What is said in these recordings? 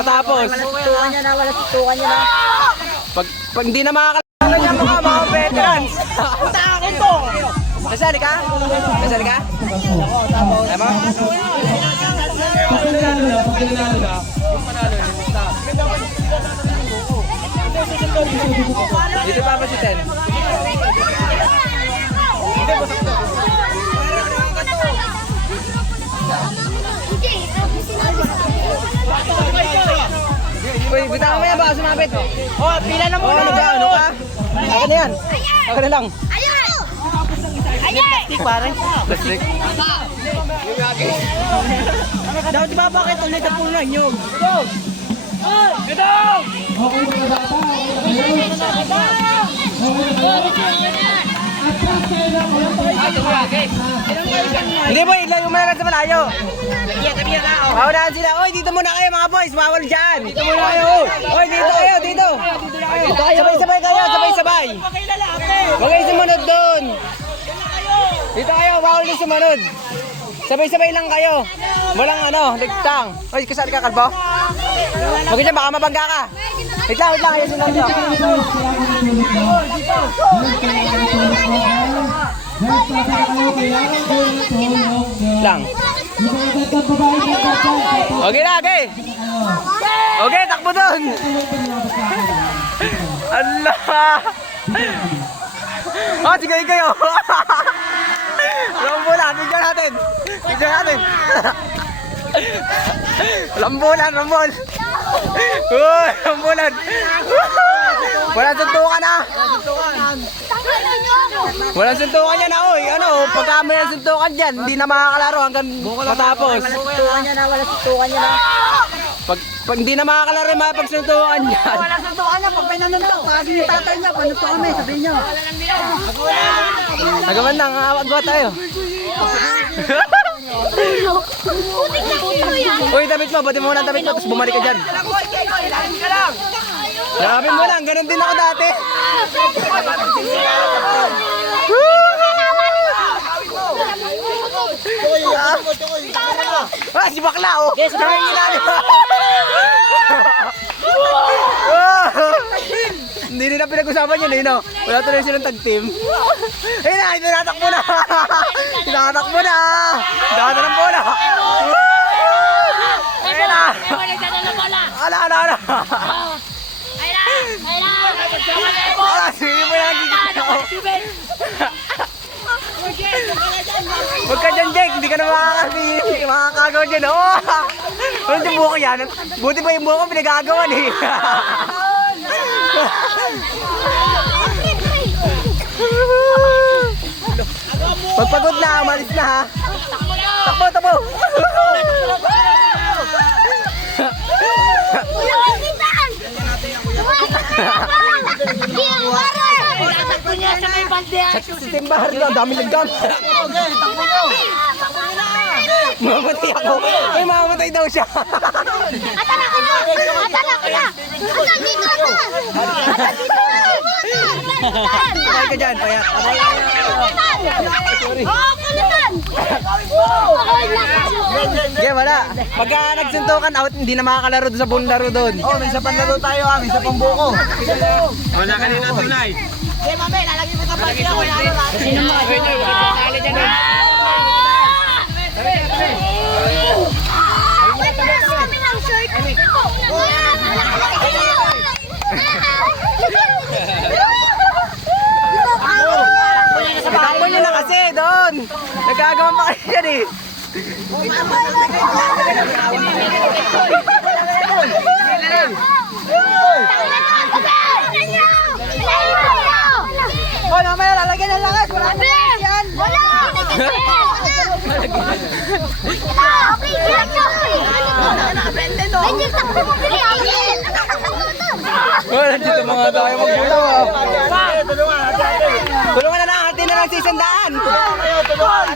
matapos. Tutukan niya na, wala tutukan niya na. Pag, pag hindi na makakalaban niya mga mga veterans. Punta akin to! Nasali ka? Nasali ka? Tama? Dito pa pa si Ten. Uy, bitaw mo yan baka sumapit. Oh, pila na muna! ano ka? Ano ka? Akin na yan. Akin na lang. Plastic pare. Plastic. Dapat ba bakit ulit ang puno nyo? Hindi boy, ilayo mo na lang sa malayo. Paunahan sila. Oy, dito muna kayo mga boys. Bawal dyan. Dito muna kayo. Oy, dito kayo, dito. Sabay-sabay kayo, sabay-sabay. Huwag kayo sumunod doon. Dito kayo, bawal din sumunod. Sabay-sabay lang kayo. Walang ano, ligtang. Oy, kasali ka, kalbo? Huwag dyan, baka mabangga ka. Wait lang, wait lang. Ayun dito. Lang. Okay na, okay. Okay, takbo doon. Allah. Ah, sige kayo. Rambulan, bigyan natin. Bigyan natin. Rambulan, rambol. Uy, rambulan. Walang suntukan ah. Walang suntukan yan. Uy, ano, pagka may suntukan dyan, hindi na makakalaro hanggang matapos. Tutukan niya na, wala tutukan niya na. Pag, pag hindi na makakalaro yung mga pagsuntukan yan. Wala tutukan niya, pag pinanuntok, kasi yung tatay niya, panuto kami, sabihin niyo. Nagaman na, awag tayo. Yan. Uy, damit mo, bati mo muna damit mo, tapos bumalik ka dyan. Grabe mo lang, ganun din ako dati. Ah, si bakla, oh. Yes, Hindi nila pinag-usapan yun, eh, no? Wala tuloy silang tag-team. Ayun na, tinatakbo na. Tinatakbo na. Dada ng bola. Ayun na. Ala, ala, ala. Ala, sige mo yan. Huwag ka dyan, Jake. Hindi ka na makakasi. Makakagawa dyan, oh. Ano yung buko yan? Buti pa yung buko pinagagawan, eh. Pagpagod na, umalis na, ha? Takbo, takbo. Sa timbahan na, dami langgam. Mamatay ako. Ay, mamatay daw siya. Patay ka dyan, payat. Hindi, wala. Pagka nagsuntukan out, hindi na makakalaro doon sa buong laro doon. Oh, may isa pang laro tayo ah, may isa pang buko. Wala kanina tunay. Hey, mami, lalagyan mo ka pa sila, wala na natin. Sino mga Itakbo nyo na kasi doon. Nagkagawa pa kayo yan eh. Wala! Oh, mamaya lalagyan ng lakas, wala na yan. Wala! Okay, kaya ka Ay, takbo mo, Bili! Oh, nandito mga tayo magbulaw ah nagsisandaan.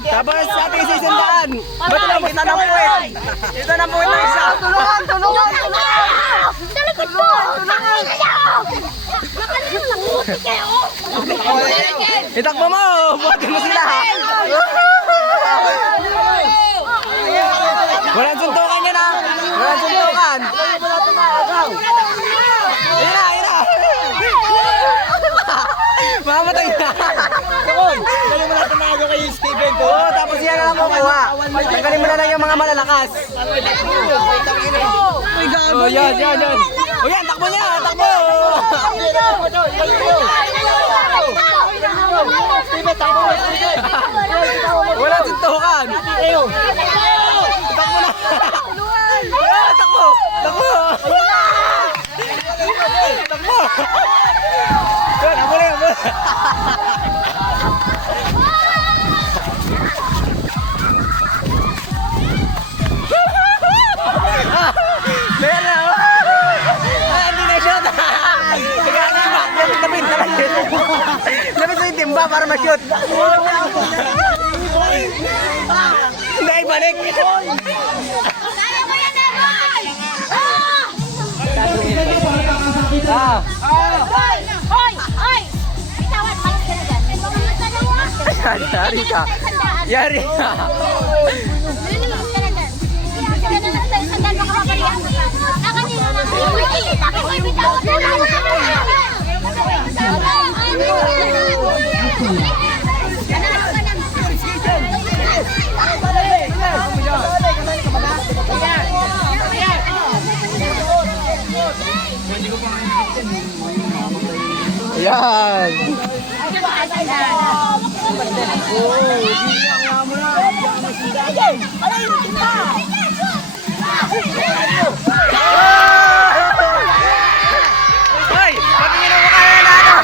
Tapos natin isisandaan. Ba't lang kita ng puwet? Ito ng puwet na isa. Tulungan, tulungan, tulungan! Ko! Tulungan! Nakalilang lang buti kayo! Mo! Buti mo sila! Walang suntukan yan ah! Walang suntukan! Wala tumagaw! Yan na, yan na! Mamatay na! Oo, tapos yan ang kukuha. Tanggalin mo na lang yung mga malalakas. Oh, yan, yan, yan. Oh, yan, takbo niya, takbo. Wala sintukan. Takbo na. Timba para ma-shoot. Hindi, ibalik. Ah, Hoy! Hoy! Hoy! Bitawan, malis ka na dyan. yari, yari ka. Yari ka. Lililis ka na dyan. Sige na lang sa'yo, sandal, baka mo. Ah. Uy, bakit mo bitawan na lang? Ayan. Hoy! Patingin mo kaya na ano?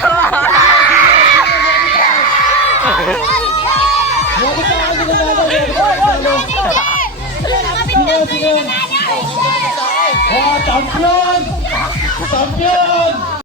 Champion! Champion!